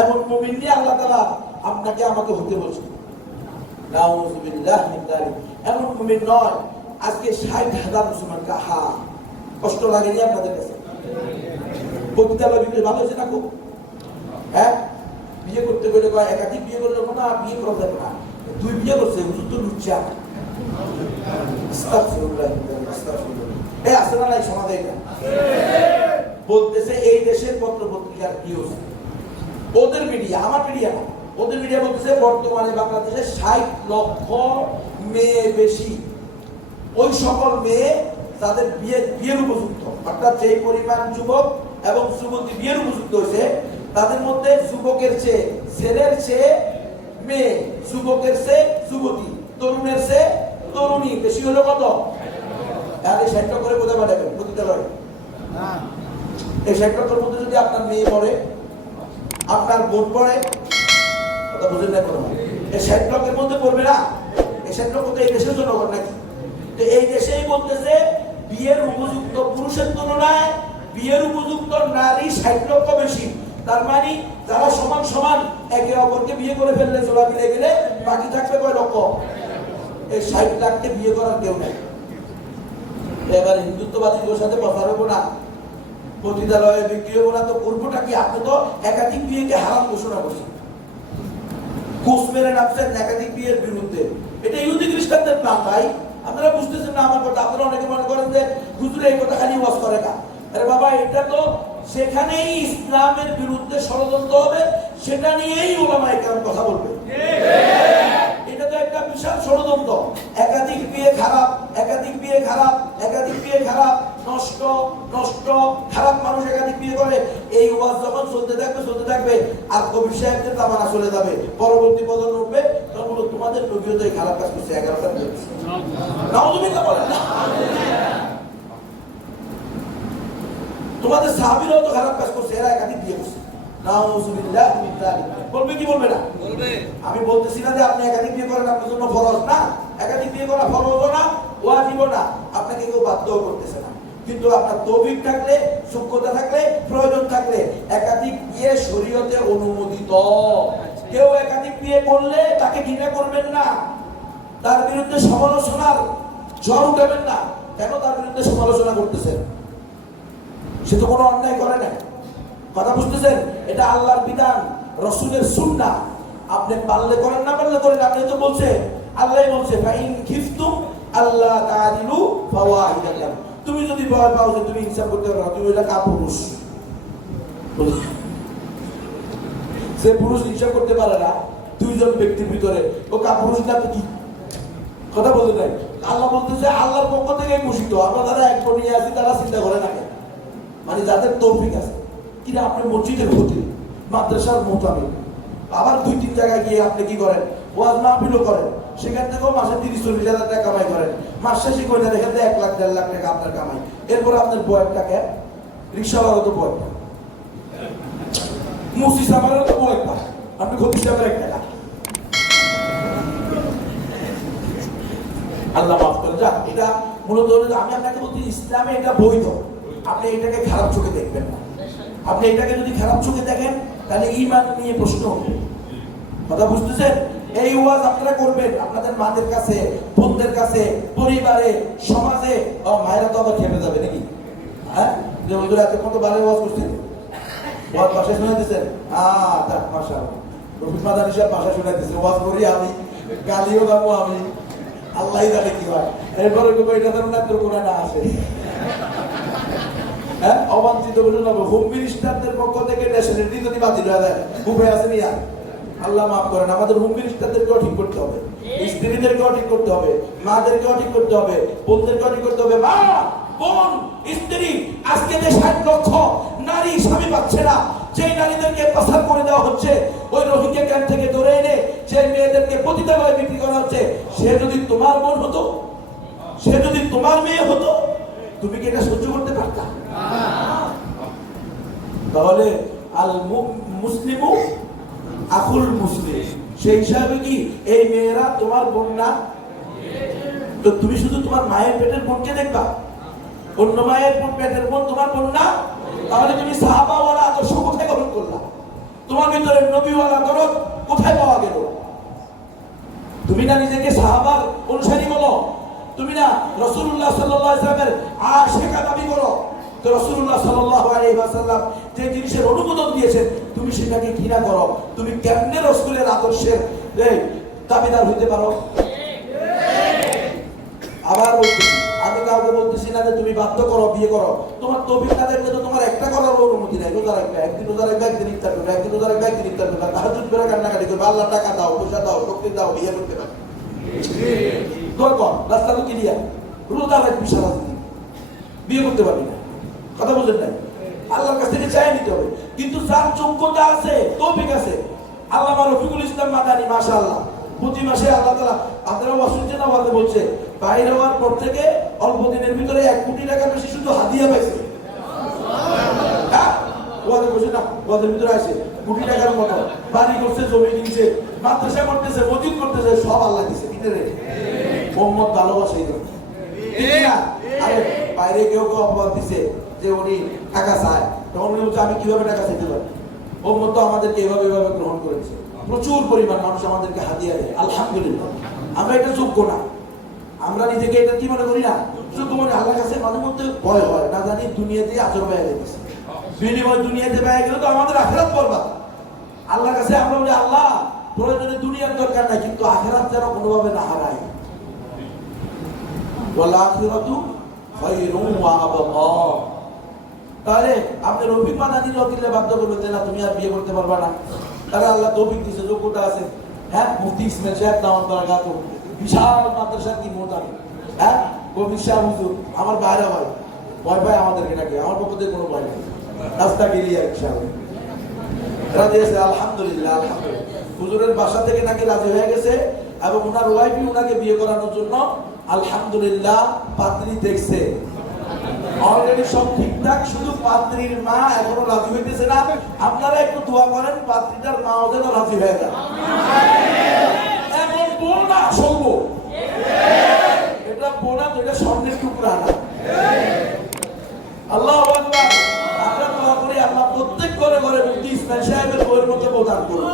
এমন মুমিন নিয়ে আল্লাহ তাআলা আপনাকে আমাকে হতে বলছেন। নাউযুবিল্লাহ মিন যালিক। এমন মুমিন নয়। আজকে ৬০,০০০ মুসলমান কাহা কষ্ট লাগেনি আপনাদের কাছে? পতিতালয় বিক্রি ভালো হয়েছে না খুব? হ্যাঁ, বিয়ে করতে গেলে কয় একাধিক বিয়ে করলে না, বিয়ে করা যাবে না, 2 বিয়ে করছে হুজুর তো লুচ্চা। আছে না নাই সমাজে? বলতেছে এই দেশের পত্র পত্রিকার নিউজ, ওদের মিডিয়া, আমার মিডিয়া না, ওদের মিডিয়া বলতেছে বর্তমানে বাংলাদেশে ৬০ লক্ষ মেয়ে বেশি, ওই সকল মেয়ে তাদের বিয়ের উপযুক্ত, অর্থাৎ যেই পরিমাণ যুবক এবং যুবতী বিয়ের উপযুক্ত হয়েছে তাদের মধ্যে যুবকের চেয়ে, ছেলের চেয়ে মেয়ে, যুবকের চেয়ে যুবতী, তরুণের চেয়ে তরুণী বেশি হলো কত? এই ৬০ করে কোথায় পাঠাবেন? পতিতালয়। এই ৬০ লক্ষের মধ্যে যদি আপনার মেয়ে পড়ে, আপনার বোন পড়ে, কথা বুঝেন না কোনো? এই ৬০ লক্ষের মধ্যে পড়বে না? এই ৬০ লক্ষ তো এই দেশের জনগণ নাকি? তো এই দেশেই বলতেছে বিয়ের উপযুক্ত পুরুষের তুলনায় বিয়ের উপযুক্ত নারী ৬০ লক্ষ বেশি। তার মানে যারা সমান সমান একে অপরকে বিয়ে করে ফেললে, জোড়া মিলে গেলে বাকি থাকবে কয় লক্ষ? এই ৬০ লাখকে বিয়ে করার কেউ নেই। এবার হিন্দুত্ববাদীদের সাথে কথা হবো না, পতিতালয়ে বিক্রি হবো না, তো করবোটা কি? আপনি তো একাধিক বিয়েকে হারাম ঘোষণা করছেন, কোষ মেরে নামছেন একাধিক বিয়ের বিরুদ্ধে। এটা ইহুদি খ্রিস্টানদের প্ল্যান ভাই, আপনারা বুঝতেছেন না আমার কথা? আপনারা অনেকে মনে করেন যে হুজুর এই কথা খালি ওয়াজ করে না। আরে বাবা, এটা তো সেখানেই ইসলামের বিরুদ্ধে ষড়যন্ত্র হবে, সেটা নিয়েই ওলামায়ে কেরাম কথা বলবে। এটা তো একটা বিশাল ষড়যন্ত্র। একাধিক বিয়ে খারাপ, একাধিক বিয়ে খারাপ, একাধিক বিয়ে খারাপ, নষ্ট নষ্ট, খারাপ মানুষ একাধিক বিয়ে করে। এই ওয়াজ যখন চলতে থাকবে আর কবির সাহেবদের তামানা চলে যাবে, পরবর্তী প্রজন্ম উঠবে, তখন বলো তোমাদের নবীও তো এই খারাপ কাজ করছে, 11টা বিয়ে করছে। নাউযুবিল্লাহ বলেন না? তোমাদের সাহাবীরাও তো খারাপ কাজ করছে, এরা একাধিক বিয়ে করছে। নাউযুবিল্লাহ মিন যালিক। বলবে কি বলবে না? বলবে। আমি বলতেছি না যে আপনি একাধিক বিয়ে করেন আপনার জন্য ফরজ না, একাধিক বিয়ে করা ফরজও না, ওয়াজিবও না, আপনাকে কেউ বাধ্যও করতেছে না। কিন্তু আপনার তৌফিক থাকলে, যোগ্যতা থাকলে, প্রয়োজন থাকলে একাধিক বিয়ে শরীয়তে অনুমোদিত। কেউ একাধিক বিয়ে করলে তাকে ঘৃণা করবেন না, তার বিরুদ্ধে সমালোচনার ঝড় উঠাবেন না। কেন তার বিরুদ্ধে সমালোচনা করতেছেন? সে তো কোনো অন্যায় করে না। কথা বুঝতেছেন? এটা আল্লাহর বিধান, রাসূলের সুন্নাহ। আপনি পারলে করেন, না পারলে করেন। আপনি তো বলছে, আল্লাহই বলছে ফাইন খিফতুম আল্লাহ তাআদিলু ফাওয়াহিদাতান। তুমি যদি ভয় পাও যে তুমি ইনসাফ করতে পারো না, তুমি এটা কাপুরুষ। সে পুরুষ ইনসাফ করতে পারে না, দুইজন ব্যক্তির ভিতরে ও কাপুরুষ না তো কি? কথা বলতে নাই। আল্লাহ বলতেছে আল্লাহর পক্ষ থেকে ঘোষিত। আমরা যারা এক নিয়ে আছি তারা চিন্তা করে না, মানে যাদের তৌফিক আছে। কিন্তু আপনি মসজিদের ক্ষতি, মাদ্রাসার মোতাবেক, আবার 2-3 জায়গায় গিয়ে আপনি কি করেন? ওয়াজ মাহফিলও করেন, সেখান থেকেও মাসে 30-40 হাজার টাকা কামাই করেন। মাস শেষে করে এখান থেকে 1 লাখ 1.5 লাখ টাকা আপনার কামাই। এরপর আপনার বয়েরটাকে রিক্সাওয়ালারও তো বয়ের পায়, মুসি সামারেরও তো বয়ের পায়, আপনি ক্ষতি সামার 1 টাকা। আল্লাহ মাফ করে। যাক, এটা মূলত আমি আপনাকে বলছি ইসলামে এটা বৈধ। আপনি এটাকে খারাপ চোখে দেখবেন না। আপনি এটাকে যদি খারাপ চোখে দেখেন তাহলে ঈমান নিয়ে প্রশ্ন হবে। কথা বুঝতেছেন? এই ওয়াজ আপনারা করবেন আপনাদের মাদের কাছে, বোনদের কাছে, পরিবারে, সমাজে। মায়েরা তো আবার খেপে যাবে নাকি? হ্যাঁ, যে হুজুর এত কত বারে ওয়াজ করছেন, ওয়াজ ভাষায় শুনে দিচ্ছেন। মাশাআল্লাহ, রফিক মাদানী সাহেব ভাষা শুনে দিচ্ছে, ওয়াজ করি আমি, গালিও গাবো আমি, আল্লাহ জানে কি হয়। এরপরে এটা ধরুন না তোর কোরআনে না আসে। হ্যাঁ, অবাঞ্ছিত হোম মিনিস্টারদের পক্ষ থেকে ন্যাশনালিটি যদি বাতিল হয়ে যায়, খুবই আছে নিয়া। আল্লাহ মাফ করেন। আমাদের হোম মিনিস্টারদেরকেও ঠিক করতে হবে, স্ত্রীদেরকেও ঠিক করতে হবে, মাদেরকেও ঠিক করতে হবে, বোনদেরকেও ঠিক করতে হবে। মা, বোন, স্ত্রী, আজকে যে 60 লক্ষ নারী স্বামী পাচ্ছে না, যেই নারীদেরকে পাচার করে দেওয়া হচ্ছে, ওই রোহিঙ্গা ক্যাম্প থেকে ধরে এনে যে মেয়েদেরকে পতিতালয়ে বিক্রি করা হচ্ছে, সে যদি তোমার বোন হতো, সে যদি তোমার মেয়ে হতো, তুমি কি এটা সহ্য করতে পারতা? তাহলে আল মুসলিমু আখুল মুসলিম, সেই হিসাবে কি এই মেয়েরা তোমার বোন না? তো তুমি শুধু তোমার মায়ের পেটের বোনকে দেখবা, অন্য মায়ের পেটের বোন তোমার বোন না? তাহলে তুমি সাহাবাওয়ালা আদর্শ কোথায় গ্রহণ করলা? তোমার ভিতরে নবীওয়ালা দরদ কোথায় পাওয়া গেল? তুমি না নিজেকে সাহাবার অনুসারী বলো, তুমি না রাসূলুল্লাহ সাল্লাল্লাহু আলাইহি ওয়াসাল্লামের আশিক দাবি করো। তো রাসূলুল্লাহ সাল্লাল্লাহু আলাইহি ওয়াসাল্লাম যে জিনিসের অনুমোদন দিয়েছেন তুমি সেটাকে ঘৃণা করো। তুমি কেমনে রাসূলের আদর্শের দাবিদার হইতে পারো? আবার বলতেছি, আমি কাউকে বলতেছি না যে তুমি বাধ্য করো, বিয়ে করো। তোমার তৌফিক না থাকলে তো তোমার একটা করার অনুমতি নাই। রোজা রাখবে, একদিন রোজা রাখবে, একদিন ইফতার করবে, একদিন রোজা রাখবে, একদিন ইফতার করবে, তাহাজ্জুদ করে কান্নাকাটি করবে, আল্লাহ টাকা দাও, পয়সা দাও, শক্তি দাও, বিয়ে করতে পারবে। তোর কর রাস্তা তো ক্লিয়ার, রোজা রাখবি সারা দিন, বিয়ে করতে পারবি না। কথা বলছেন নাই? আল্লাহর কাছ থেকে চাই নিতে হবে। কিন্তু যার যোগ্যতা আছে, তৌফিক আছে, আল্লামা রফিকুল ইসলাম মাদানী মাশাআল্লাহ প্রতি মাসে আল্লাহ তাআলা, আপনারা শুনছেন না, বলতে বলছে বাইরে হওয়ার পর থেকে অল্প দিনের ভিতরে 1 কোটি টাকা বেশি শুধু হাদিয়া পাইছে। ওদের বসে না, ওদের ভিতরে আছে কোটি টাকার মতো বাড়ি করছে, জমি কিনছে, মাদ্রাসা করতেছে, মসজিদ করতেছে, সব আল্লাহ দিছে। কিনে মোহাম্মদ ভালোবাসে বাইরে কেউ কেউ অপবাদ দিছে যে উনি টাকা চায়, তখন উনি বলছে আমি কিভাবে টাকা চাইতে পারি? মোহাম্মদ তো আমাদেরকে এভাবে এভাবে গ্রহণ করেছে। প্রচুর পরিমাণ মানুষ আমাদেরকে হাদিয়া দেয়, আলহামদুলিল্লাহ। আমরা এটা যোগ্য না, আমরা নিজেকে এটা কি মনে করি না যোগ্য মনে। আল্লাহর কাছে মাঝে মধ্যে ভয় হয়, না জানি দুনিয়াতে আজর পাওয়া গেছে, বিনিময় দুনিয়াতে পাওয়া গেলে তো আমাদের আখিরাত বরবাদ। আল্লাহর কাছে আমরা বলি আল্লাহ প্রয়োজনে দুনিয়ার দরকার নাই, কিন্তু আখিরাত যেন কোনোভাবে না হারাই। ওয়াল আখিরাতু খায়রুন ওয়া আবকা। তাহলে আপনি রফিক মাদানীর ওকিলে বাধ্য করবেন যে না তুমি আর বিয়ে করতে পারবা না। তাহলে আল্লাহ তৌফিক দিয়েছে, যোগ্যতা আছে। হ্যাঁ, মুফতি ইসমাইল সাহেব দাওয়াত বারাকাত বিশাল মাদ্রাসার কি মোটামি, হ্যাঁ, কবির সাহেব হুজুর আমার বাইরে হয়, ভয় পায় আমাদেরকে নাকি? আমার পক্ষ থেকে কোনো ভয় নেই, রাস্তা গেলিয়ে ইনশাআল্লাহ রাজি আছে। আলহামদুলিল্লাহ, আলহামদুলিল্লাহ। হুজুরের বাসা থেকে নাকি রাজি হয়ে গেছে এবং ওনার ওয়াইফই ওনাকে বিয়ে করানোর জন্য আলহামদুলিল্লাহ পাত্রী দেখছে। অলরেডি সব ঠিকঠাক, শুধু পাত্রীর মা এখনো রাজি হইতেছে না। আপনারা একটু দোয়া করেন পাত্রীটার মা ওদের রাজি হয়ে যায়। এখন বোন না আসল বউ, এটা বোনা তো, এটা স্বর্ণের টুকরা না। আল্লাহু আকবার। আমরা দোয়া করি আল্লাহ প্রত্যেক ঘরে ঘরে মুফতি ইসমাইল সাহেবের বউয়ের মধ্যে প্রদান করুন।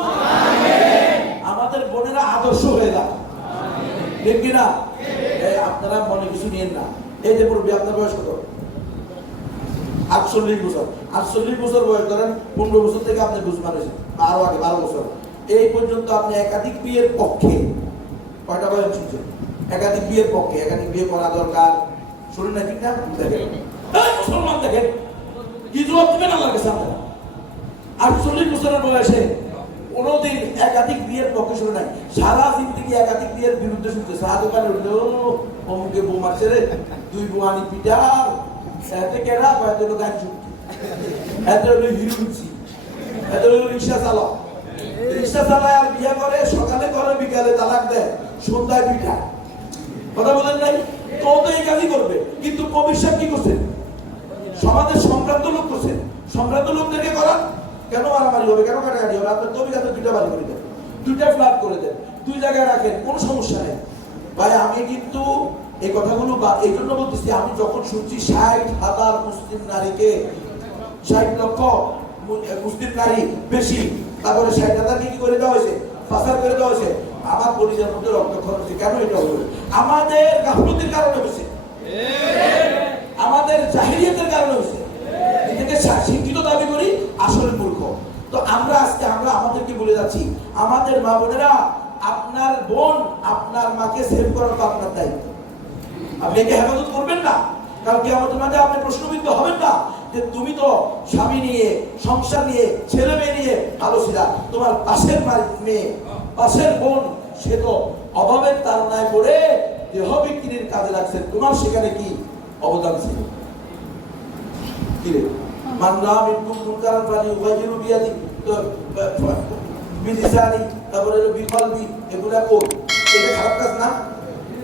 আমাদের বোনেরা আদর্শ হয়ে যায়, ঠিক কিনা? আপনারা মনে কিছু নিয়েন না। এই যে মুরব্বী, আপনার বয়স কত? 48 বছর। 48 বছর বয়স, ধরেন 15 বছর থেকে আপনি বুঝমান হয়েছেন, আরো আগে 12 বছর। এই পর্যন্ত আপনি একাধিক বিয়ের পক্ষে কয়টা বয়স শুনছেন? একাধিক বিয়ের পক্ষে, একাধিক বিয়ে করা দরকার। শুনুন না, ঠিক না? দেখেন মুসলমান, দেখেন কি জবাব দিবেন আল্লাহর কাছে আপনারা? 48 বছরের বয়সে কোনোদিন একাধিক বিয়ের পক্ষে শুনে নাই, সারা জিন্দেগি একাধিক বিয়ের বিরুদ্ধে শুনতেছে। দোকানে উঠলে অমুকে বউ মারছে রে, 2 বউ আনি পিটার, এতে কেনা এত হলো গাড়ি চুক্তি, এত হলো হিরুচি, এত হলো রিক্সা চালক। রিক্সা চালায় আর বিয়ে করে, সকালে করে, বিকালে তালাক দেয়, সন্ধ্যায় পিঠা। কথা বলেন নাই? তো এই কাজই করবে। কিন্তু কবির সাহেব কি করছেন? সমাজের সম্ভ্রান্ত লোক করছেন। সম্ভ্রান্ত লোকদেরকে করান, কেন মারামারি হবে, কেন কাটাকাটি হবে? আপনার তবে কাছে 2টা বাড়ি করে দেন, 2টা ফ্ল্যাট করে দেন, 2 জায়গায় রাখেন, কোনো সমস্যা নেই ভাই। আমি কিন্তু এই কথাগুলো এই জন্য বলতেছি, আমি যখন শুনছি 60,000 মুসলিম নারীকে, 60 লক্ষ মুসলিম নারী বেশি, তারপরে 60,000 কি করে দেওয়া হয়েছে, পাচার করে দেওয়া হয়েছে, আমার পরিবারের মধ্যে রক্তক্ষরণ হচ্ছে। কেন এটা হলো? আমাদের গাফলতির কারণে হয়েছে, আমাদের জাহিলিয়াতের কারণে হয়েছে। এটাকে শিক্ষিত দাবি করি, আসলে মূর্খ। তো আমরা আজকে আমাদেরকে বলে যাচ্ছি, আমাদের মা বোনেরা, আপনার বোন আপনার মাকে সেভ করার তো আপনার দায়িত্ব। আপনি একে হেফাজত করবেন না, কারণ কি আমাদের মাঝে আপনি প্রশ্নবিদ্ধ হবেন না যে তুমি তো স্বামী নিয়ে, সংসার নিয়ে, ছেলে মেয়ে নিয়ে ভালো ছিলা, তোমার পাশের মেয়ে, পাশের বোন, সে তো অভাবের তাড়নায় পড়ে দেহ বিক্রির কাজে লাগছে, তোমার সেখানে কি অবদান ছিল? কি রে মানরা মিনকুম মুনকারান ফালিয়ুগাইয়িরু বিয়াদিহি, তো বিলিসানি, তারপরে বিকলবি, এগুলা কোন? এটা খারাপ কাজ না?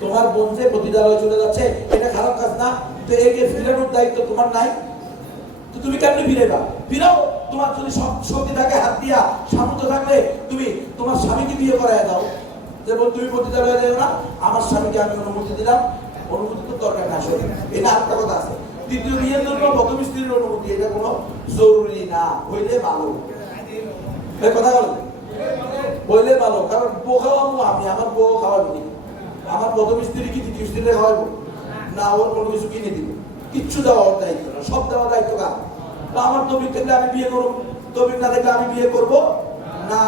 তোমার বোন যে প্রতিদালয়ে চলে যাচ্ছে, এটা খারাপ কাজ না? তো একে ফিরানোর দায়িত্ব তোমার নাই? তো তুমি কেমনে ফিরেবা? ফিরাও। তোমার যদি শক্তি থাকে, হাত দিয়া সামর্থ্য থাকলে তুমি তোমার স্বামীকে বিয়ে করায় দাও। যে বল তুমি প্রতিদালয়ে যাও না, আমার স্বামীকে আমি অনুমতি দিলাম। অনুমতি তো দরকার না, আসলে এটা আরেকটা কথা আছে। তৃতীয় বিয়ের জন্য প্রথম স্ত্রীর অনুমতি, এটা কোনো জরুরি না, হইলে ভালো। এই কথা বলেন বললে ভালো, কারণ বউ খাওয়াবো আমি, আমার বউ খাওয়াবি না। আমার প্রথম স্ত্রী কি দ্বিতীয় স্ত্রীকে খাওয়াবো না? ওর কোনো কিছু কিনে দিব? কিচ্ছু দেওয়া ওর দায়িত্ব না, সব দেওয়া দায়িত্ব কার? আমার তবিক থাকলে আমি বিয়ে করবো, তবিক না থাকলে আমি বিয়ে করবো না,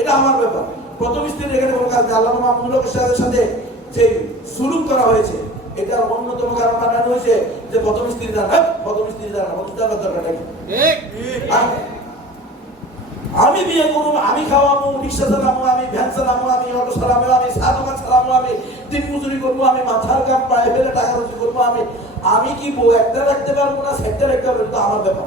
এটা আমার ব্যাপার। প্রথম স্ত্রীর এখানে কোনো কাজ নেই। আল্লাহ মাহমুদুল সাথে যে সুলুক করা হয়েছে, এটার অন্যতম কারণ বানানো হয়েছে যে প্রথম স্ত্রী দ্বারা, প্রথম স্ত্রী দ্বারা প্রথম দ্বারা দরকার নাকি? আমি বিয়ে করবো, আমি খাওয়াবো, রিক্সা চালাবো, আমি ভ্যান চালাবো, আমি অটো চালাবো, আমি চা দোকান চালাবো, আমি দিন মজুরি করবো, আমি মাথার কাম পায়ে ফেলে টাকা রুজি করবো, আমি কি বউ একটা রাখতে পারবো না, সেটা রাখতে পারবো, আমার ব্যাপার।